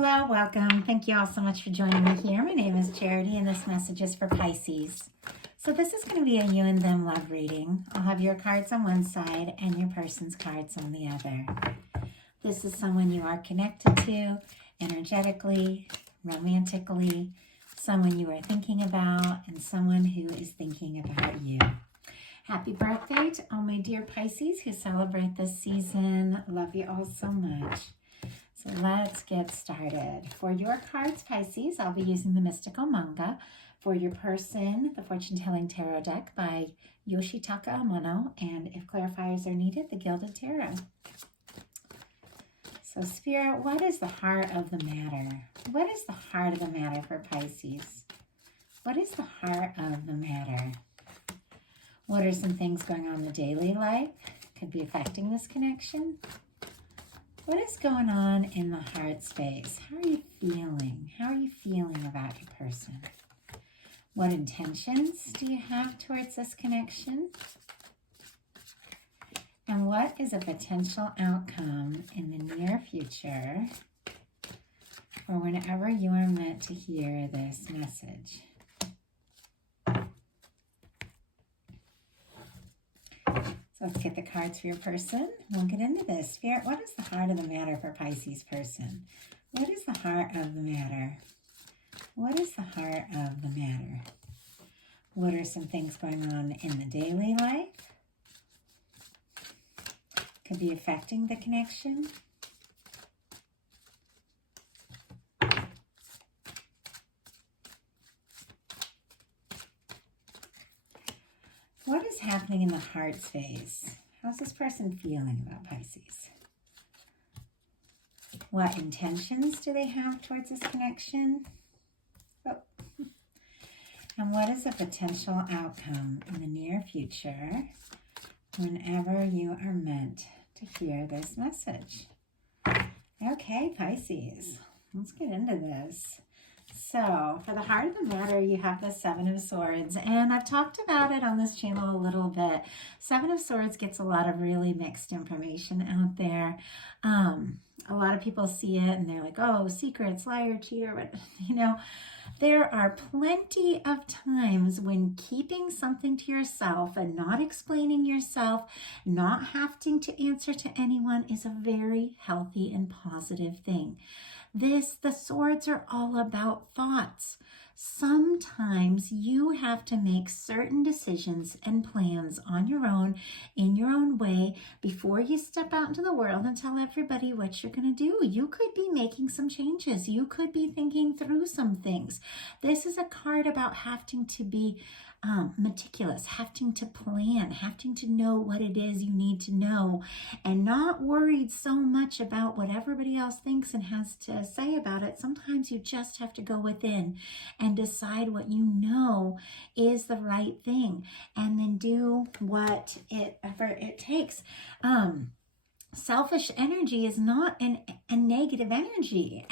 Hello, welcome. Thank you all so much for joining me here. My name is Charity and this message is for Pisces. So this is going to be a you and them love reading. I'll have your cards on one side and your person's cards on the other. This is someone you are connected to energetically, romantically, someone you are thinking about, and someone who is thinking about you. Happy birthday to all my dear Pisces who celebrate this season. Love you all so much. So let's get started. For your cards, Pisces, I'll be using the Mystical Manga. For your person, the Fortune Telling Tarot deck by Yoshitaka Amano. And if clarifiers are needed, the Gilded Tarot. So Spirit, what is the heart of the matter? What is the heart of the matter for Pisces? What is the heart of the matter? What are some things going on in the daily life? Could be affecting this connection. What is going on in the heart space? How are you feeling? How are you feeling about your person? What intentions do you have towards this connection? And what is a potential outcome in the near future or whenever you are meant to hear this message? So let's get the cards for your person. We'll get into this. Spirit, what is the heart of the matter for Pisces person? What is the heart of the matter? What is the heart of the matter? What are some things going on in the daily life? Could be affecting the connection. What is happening in the heart space? How's this person feeling about Pisces? What intentions do they have towards this connection? Oh. And what is a potential outcome in the near future whenever you are meant to hear this message? Okay, Pisces, let's get into this. So, for the heart of the matter, you have the Seven of Swords, and I've talked about it on this channel a little bit. Seven of Swords gets a lot of really mixed information out there. A lot of people see it and they're like, oh, secrets, liar, cheater, but there are plenty of times when keeping something to yourself and not explaining yourself, not having to answer to anyone is a very healthy and positive thing. The swords are all about thoughts. Sometimes you have to make certain decisions and plans on your own, in your own way, before you step out into the world and tell everybody what you're going to do. You could be making some changes. You could be thinking through some things. This is a card about having to be meticulous, having to plan, having to know what it is you need to know, and not worried so much about what everybody else thinks and has to say about it. Sometimes you just have to go within and decide what you know is the right thing and then do whatever it takes. Selfish energy is not a negative energy.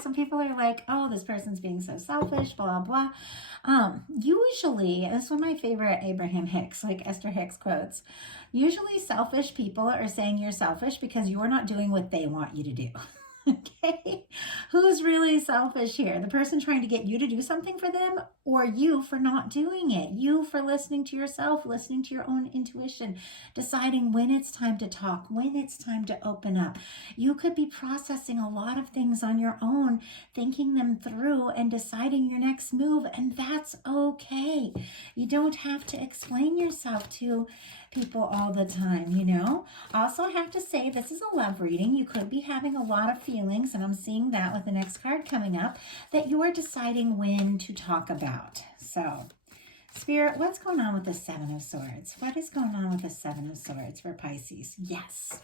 Some people are like, oh, this person's being so selfish, blah, blah. Usually, this is one of my favorite Abraham Hicks, like Esther Hicks quotes. Usually selfish people are saying you're selfish because you're not doing what they want you to do. Okay, who's really selfish here? The person trying to get you to do something for them, or you for not doing it? You for listening to yourself, listening to your own intuition, deciding when it's time to talk, when it's time to open up. You could be processing a lot of things on your own, thinking them through and deciding your next move, and that's okay. You don't have to explain yourself to people all the time, Also, I have to say, this is a love reading. You could be having a lot of feelings, and I'm seeing that with the next card coming up, that you are deciding when to talk about. So, Spirit, what's going on with the Seven of Swords? What is going on with the Seven of Swords for Pisces? Yes,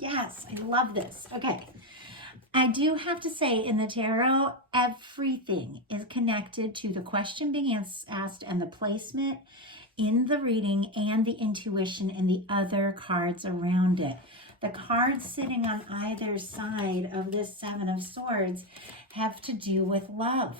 I love this. Okay. I do have to say, in the tarot, everything is connected to the question being asked and the placement in the reading and the intuition and the other cards around it. The cards sitting on either side of this Seven of Swords have to do with love.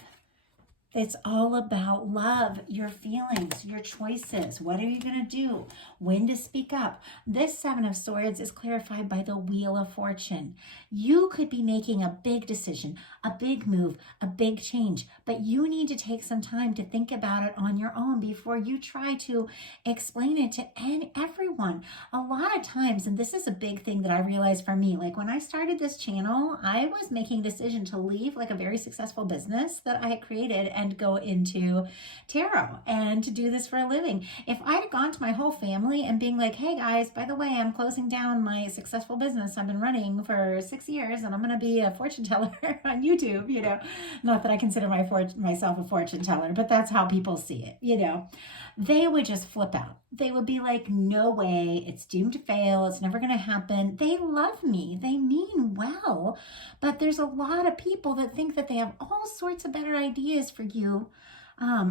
It's all about love, your feelings, your choices. What are you going to do? When to speak up? This Seven of Swords is clarified by the Wheel of Fortune. You could be making a big decision, a big move, a big change, but you need to take some time to think about it on your own before you try to explain it to everyone. A lot of times, and this is a big thing that I realized for me, like when I started this channel, I was making a decision to leave like a very successful business that I had created and go into tarot and to do this for a living. If I had gone to my whole family and being like, hey guys, by the way, I'm closing down my successful business I've been running for 6 years and I'm going to be a fortune teller on YouTube, you know, not that I consider myself a fortune teller, but that's how people see it, you know, they would just flip out. They would be like, no way, it's doomed to fail. It's never going to happen. They love me. They mean well, but there's a lot of people that think that they have all sorts of better ideas for you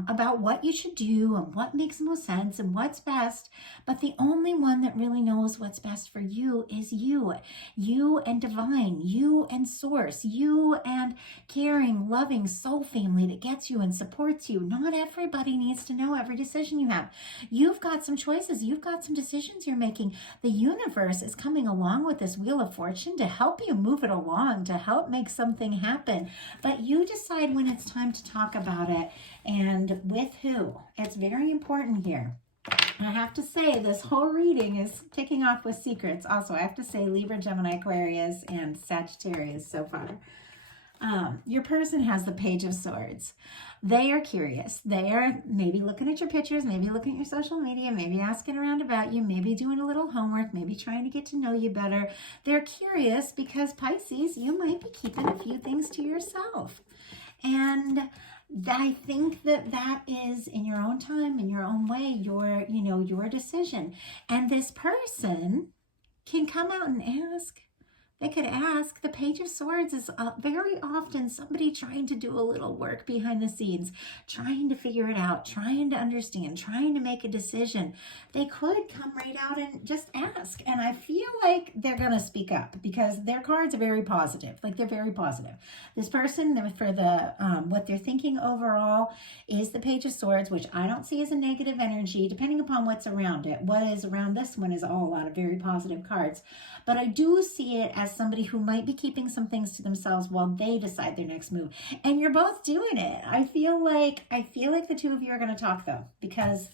about what you should do and what makes the most sense and what's best. But the only one that really knows what's best for you is you. You and divine, you and source, you and caring, loving soul family that gets you and supports you. Not everybody needs to know every decision you have. You've got some choices. You've got some decisions you're making. The universe is coming along with this Wheel of Fortune to help you move it along, to help make something happen. But you decide when it's time to talk about it and with who. It's very important here. I have to say, this whole reading is kicking off with secrets. Also, I have to say Libra, Gemini, Aquarius, and Sagittarius so far. Your person has the Page of Swords. They are curious. They are maybe looking at your pictures, maybe looking at your social media, maybe asking around about you, maybe doing a little homework, maybe trying to get to know you better. They're curious because Pisces, you might be keeping a few things to yourself. And I think that is in your own time, in your own way, your decision. And this person can come out and ask. They could ask. The Page of Swords is very often somebody trying to do a little work behind the scenes, trying to figure it out, trying to understand, trying to make a decision. They could come right out and just ask. And I feel like they're going to speak up because their cards are very positive. Like they're very positive. This person, for the what they're thinking overall is the Page of Swords, which I don't see as a negative energy, depending upon what's around it. What is around this one is all a lot of very positive cards. But I do see it as somebody who might be keeping some things to themselves while they decide their next move. And you're both doing it. I feel like the two of you are going to talk though, because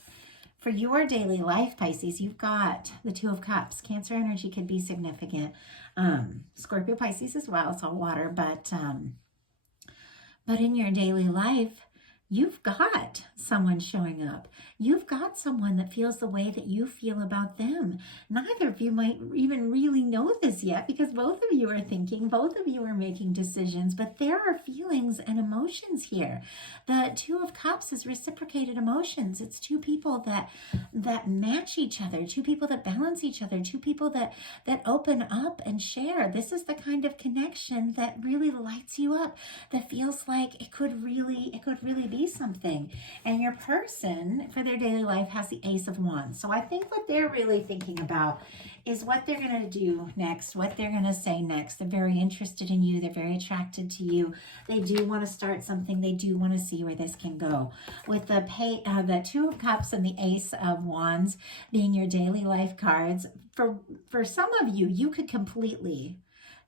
for your daily life, Pisces, you've got the Two of Cups. Cancer energy could be significant. Scorpio, Pisces as well. It's all water, but in your daily life, you've got someone showing up. You've got someone that feels the way that you feel about them. Neither of you might even really know this yet because both of you are thinking, both of you are making decisions, but there are feelings and emotions here. The Two of Cups is reciprocated emotions. It's two people that match each other, two people that balance each other, two people that open up and share. This is the kind of connection that really lights you up, that feels like it could really be something. And your person for their daily life has the Ace of Wands. So I think what they're really thinking about is what they're going to do next, what they're going to say next. They're very interested in you. They're very attracted to you. They do want to start something. They do want to see where this can go. With the Two of Cups and the Ace of Wands being your daily life cards, for some of you, you could completely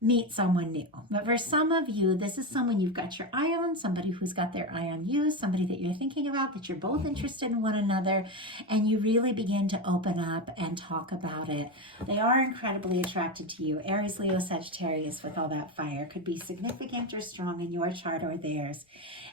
meet someone new. But for some of you, this is someone you've got your eye on, somebody who's got their eye on you, somebody that you're thinking about, that you're both interested in one another, and you really begin to open up and talk about it. They are incredibly attracted to you. Aries, Leo, Sagittarius with all that fire could be significant or strong in your chart or theirs.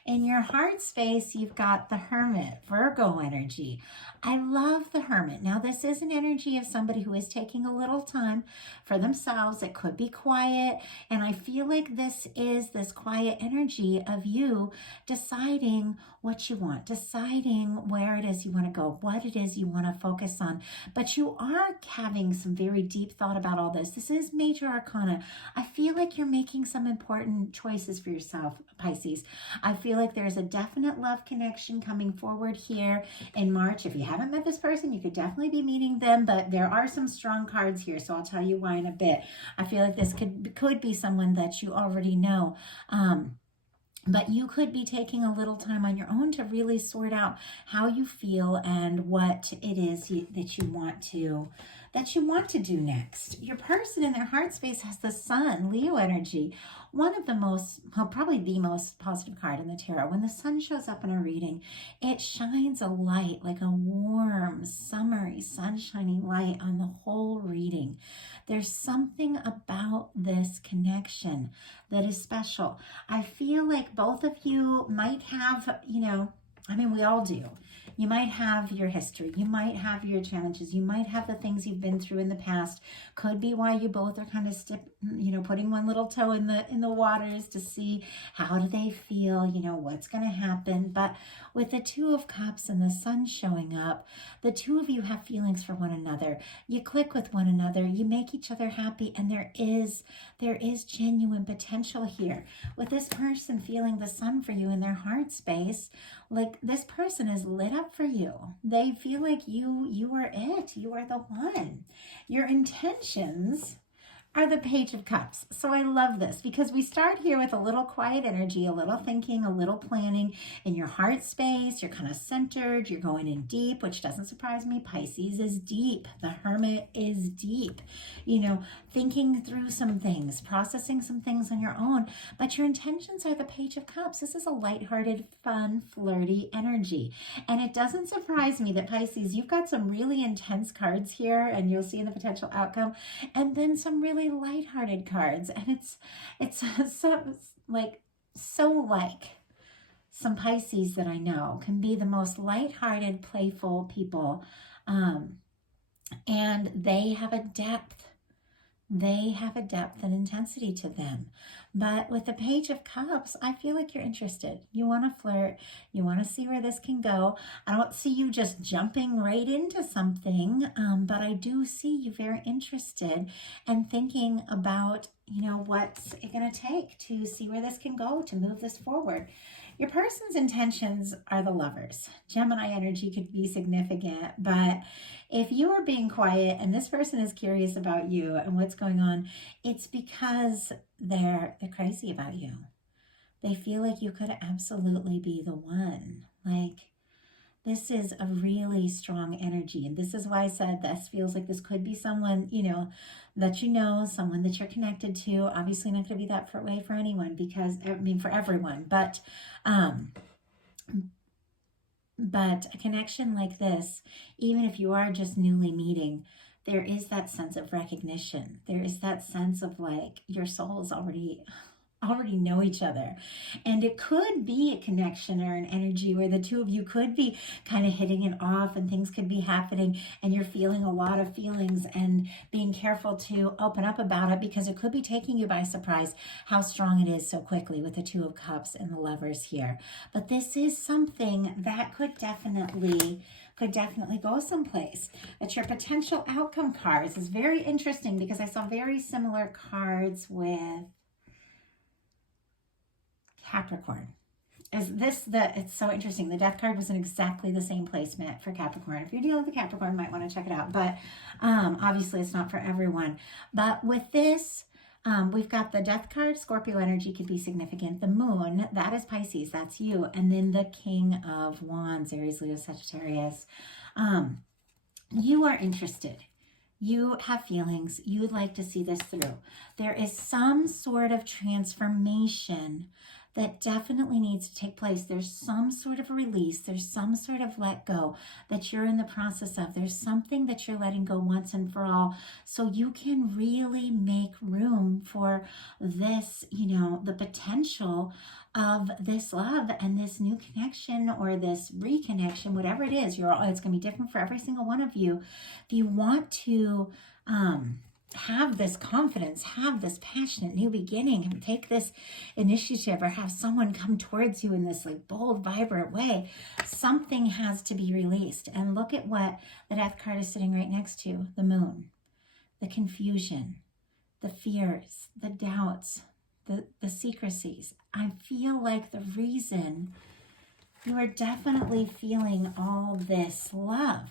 In your heart space, you've got the Hermit, Virgo energy. I love the Hermit. Now, this is an energy of somebody who is taking a little time for themselves. It could be quiet, and I feel like this is this quiet energy of you deciding what you want, deciding where it is you want to go, what it is you want to focus on. But you are having some very deep thought about all this. This is major arcana. I feel like you're making some important choices for yourself, Pisces. I feel like there's a definite love connection coming forward here in March. If you haven't met this person, you could definitely be meeting them, but there are some strong cards here, so I'll tell you why in a bit. I feel like this could be someone that you already know. But you could be taking a little time on your own to really sort out how you feel and what it is that you want to do next. Your person in their heart space has the sun, Leo energy, one of the most, well, probably the most positive card in the tarot. When the sun shows up in a reading, it shines a light, like a warm, summery, sunshiny light on the whole reading. There's something about this connection that is special. I feel like both of you might have, we all do. You might have your history. You might have your challenges. You might have the things you've been through in the past. Could be why you both are kind of putting one little toe in the waters to see how do they feel, what's going to happen. But with the Two of Cups and the sun showing up, the two of you have feelings for one another. You click with one another. You make each other happy, and there is genuine potential here. With this person feeling the sun for you in their heart space, like this person is lit up for you. They feel like you are it. You are the one. Your intentions are the Page of Cups. So I love this because we start here with a little quiet energy, a little thinking, a little planning in your heart space. You're kind of centered. You're going in deep, which doesn't surprise me. Pisces is deep. The Hermit is deep. Thinking through some things, processing some things on your own. But your intentions are the Page of Cups. This is a lighthearted, fun, flirty energy. And it doesn't surprise me that Pisces, you've got some really intense cards here, and you'll see in the potential outcome, and then some really lighthearted cards. And it's so like some Pisces that I know can be the most lighthearted, playful people. And they have a depth. They have a depth and intensity to them. But with the Page of Cups, I feel like you're interested. You want to flirt. You want to see where this can go. I don't see you just jumping right into something, but I do see you very interested and thinking about, what's it going to take to see where this can go, to move this forward. Your person's intentions are the Lovers. Gemini energy could be significant, but if you are being quiet and this person is curious about you and what's going on, it's because they're crazy about you. They feel like you could absolutely be the one. Like, this is a really strong energy. And this is why I said this feels like this could be someone, that someone that you're connected to. Obviously not going to be that way for anyone because, for everyone. But a connection like this, even if you are just newly meeting, there is that sense of recognition. There is that sense of like your souls already know each other. And it could be a connection or an energy where the two of you could be kind of hitting it off and things could be happening and you're feeling a lot of feelings and being careful to open up about it because it could be taking you by surprise how strong it is so quickly with the Two of Cups and the Lovers here. But this is something that could definitely go someplace. That your potential outcome cards is very interesting because I saw very similar cards with Capricorn. It's so interesting. The Death card was in exactly the same placement for Capricorn. If you're dealing with a Capricorn, you might want to check it out. But obviously it's not for everyone. But with this, we've got the Death card. Scorpio energy could be significant. The Moon, that is Pisces. That's you. And then the King of Wands, Aries, Leo, Sagittarius. You are interested. You have feelings. You would like to see this through. There is some sort of transformation that definitely needs to take place. There's some sort of release. There's some sort of let go that you're in the process of. There's something that you're letting go once and for all so you can really make room for this, the potential of this love and this new connection or this reconnection, whatever it is. It's going to be different for every single one of you. If you want to have this confidence, have this passionate new beginning, and take this initiative or have someone come towards you in this like bold, vibrant way, something has to be released. And look at what the Death card is sitting right next to, the Moon, the confusion, the fears, the doubts, the secrecies. I feel like the reason you are definitely feeling all this love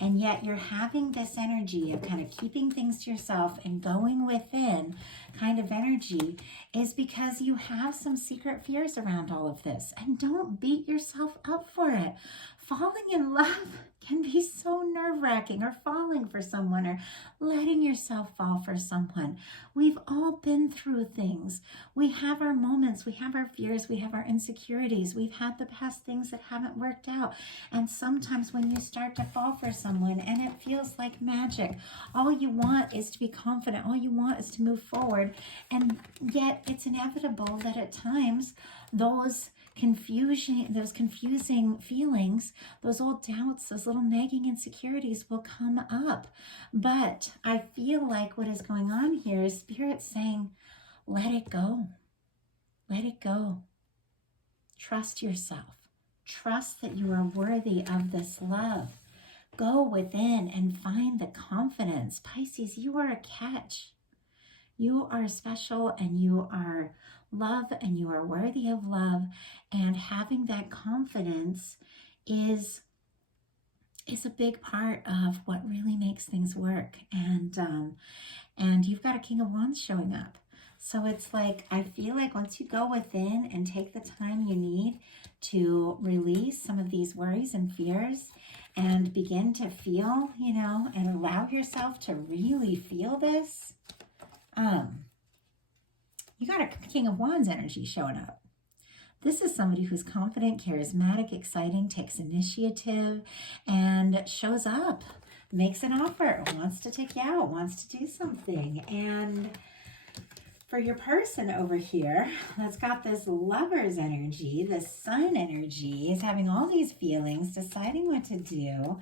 and yet you're having this energy of kind of keeping things to yourself and going within kind of energy, is because you have some secret fears around all of this. And don't beat yourself up for it. Falling in love can be so nerve-wracking, or falling for someone, or letting yourself fall for someone. We've all been through things. We have our moments, we have our fears, we have our insecurities. We've had the past things that haven't worked out. And sometimes when you start to fall for someone and it feels like magic, all you want is to be confident, all you want is to move forward. And yet it's inevitable that at times those confusing feelings, those old doubts, those little nagging insecurities will come up. But I feel like what is going on here is Spirit saying, let it go. Let it go. Trust yourself. Trust that you are worthy of this love. Go within and find the confidence. Pisces, you are a catch. You are special, and you are love, and you are worthy of love. And having that confidence is a big part of what really makes things work. And you've got a King of Wands showing up. So it's like, I feel like once you go within and take the time you need to release some of these worries and fears and begin to feel, and allow yourself to really feel this, you got a King of Wands energy showing up. This is somebody who's confident, charismatic, exciting, takes initiative, and shows up, makes an offer, wants to take you out, wants to do something. And for your person over here that's got this Lover's energy, this Sun energy, is having all these feelings, deciding what to do.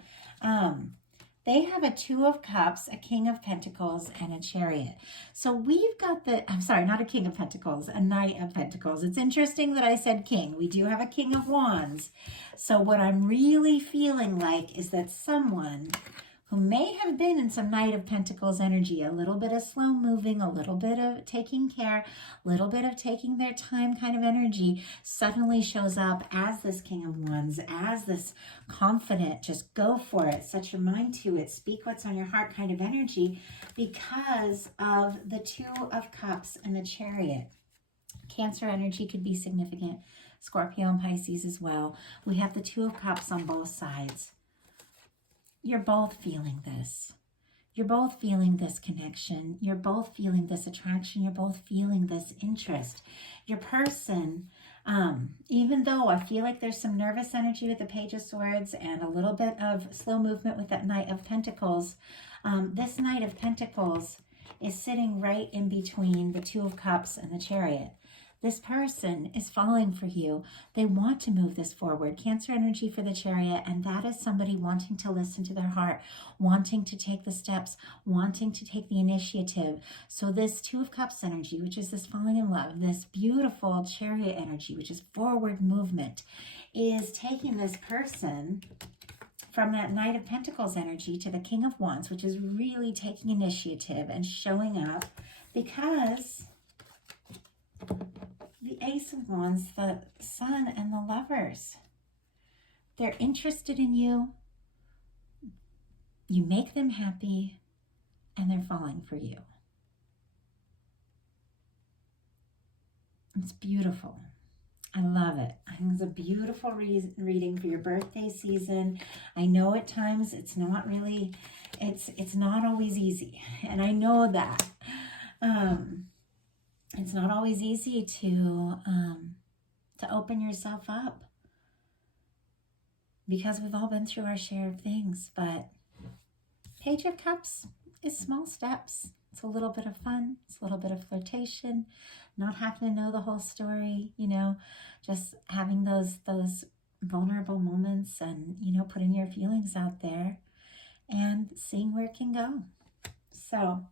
They have a Two of Cups, a King of Pentacles, and a Chariot. So we've got not a King of Pentacles, a Knight of Pentacles. It's interesting that I said King. We do have a King of Wands. So what I'm really feeling like is that someone who may have been in some Knight of Pentacles energy, a little bit of slow moving, a little bit of taking care, a little bit of taking their time kind of energy, suddenly shows up as this King of Wands, as this confident, just go for it, set your mind to it, speak what's on your heart kind of energy, because of the Two of Cups and the Chariot. Cancer energy could be significant. Scorpio and Pisces as well. We have the Two of Cups on both sides. You're both feeling this. You're both feeling this connection. You're both feeling this attraction. You're both feeling this interest. Your person, even though I feel like there's some nervous energy with the Page of Swords and a little bit of slow movement with that Knight of Pentacles, this Knight of Pentacles is sitting right in between the Two of Cups and the Chariot. This person is falling for you. They want to move this forward. Cancer energy for the Chariot, and that is somebody wanting to listen to their heart, wanting to take the steps, wanting to take the initiative. So this Two of Cups energy, which is this falling in love, this beautiful Chariot energy, which is forward movement, is taking this person from that Knight of Pentacles energy to the King of Wands, which is really taking initiative and showing up, because the Ace of Wands, the Sun, and the Lovers, they're interested in you. You make them happy, and they're falling for you. It's beautiful. I love it. I think it's a beautiful reading for your birthday season. I know at times it's not really, it's not always easy, and I know that. It's not always easy to open yourself up, because we've all been through our share of things. But Page of Cups is small steps. It's a little bit of fun. It's a little bit of flirtation, not having to know the whole story, just having those vulnerable moments and, putting your feelings out there and seeing where it can go. So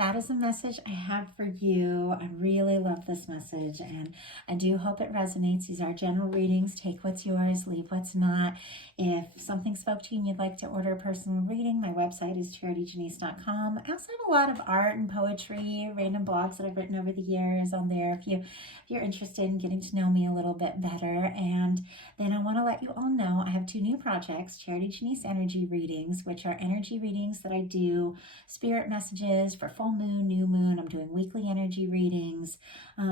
that is a message I have for you. I really love this message, and I do hope it resonates. These are general readings. Take what's yours, leave what's not. If something spoke to you and you'd like to order a personal reading, my website is charityjanice.com. I also have a lot of art and poetry, random blogs that I've written over the years on there if you're interested in getting to know me a little bit better. And then I want to let you all know I have 2 new projects, Charity Janice Energy Readings, which are energy readings that I do, spirit messages for full moon, new moon. I'm doing weekly energy readings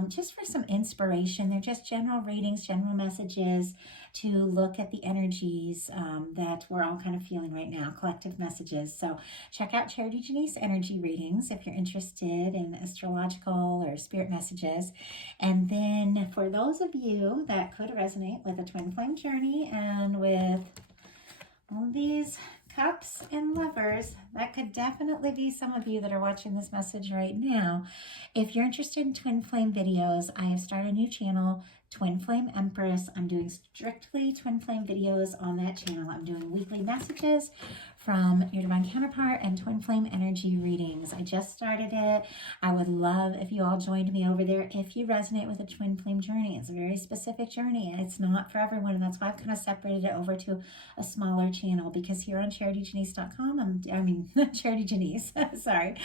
just for some inspiration. They're just general readings, general messages to look at the energies that we're all kind of feeling right now, collective messages. So check out Charity Janice Energy Readings if you're interested in astrological or spirit messages. And then for those of you that could resonate with a twin flame journey and with all of these cups and lovers, that could definitely be some of you that are watching this message right now. If you're interested in twin flame videos, I have started a new channel, Twin Flame Empress. I'm doing strictly twin flame videos on that channel. I'm doing weekly messages from your divine counterpart and twin flame energy readings. I just started it. I would love if you all joined me over there if you resonate with a twin flame journey. It's a very specific journey. It's not for everyone, and that's why I've kind of separated it over to a smaller channel, because here on charityjanice.com, Charity Janice, sorry,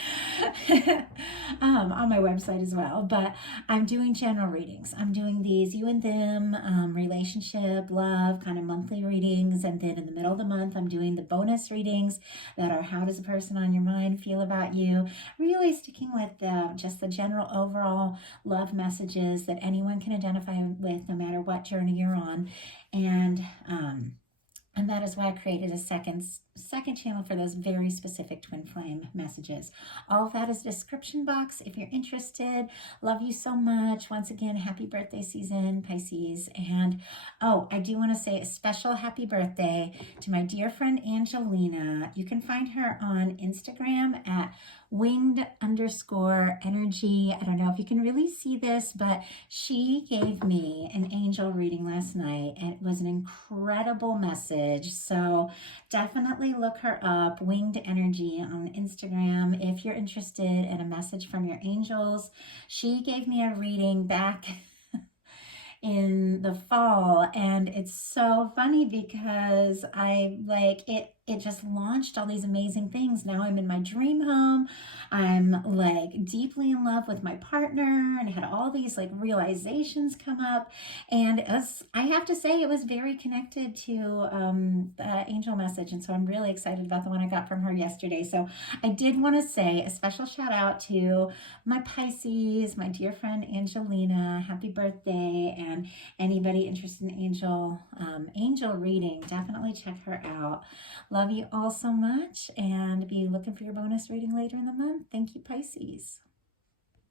on my website as well, but I'm doing general readings. I'm doing these you and them, relationship, love, kind of monthly readings, and then in the middle of the month, I'm doing the bonus readings that are how does the person on your mind feel about you, really sticking with just the general overall love messages that anyone can identify with no matter what journey you're on. And that is why I created a second channel for those very specific twin flame messages. All of that is description box if you're interested. Love you so much. Once again, happy birthday season, Pisces. And I do want to say a special happy birthday to my dear friend Angelina. You can find her on Instagram at winged_energy. I don't know if you can really see this, but she gave me an angel reading last night, and it was an incredible message. So definitely look her up, Winged Energy on Instagram, if you're interested in a message from your angels. She gave me a reading back in the fall, and it's so funny because it just launched all these amazing things. Now I'm in my dream home. I'm like deeply in love with my partner, and I had all these like realizations come up, and I have to say it was very connected to the angel message, and so I'm really excited about the one I got from her yesterday. So I did want to say a special shout out to my Pisces, my dear friend Angelina. Happy birthday, and anybody interested in angel reading, definitely check her out. Love you all so much, and be looking for your bonus reading later in the month. Thank you, Pisces.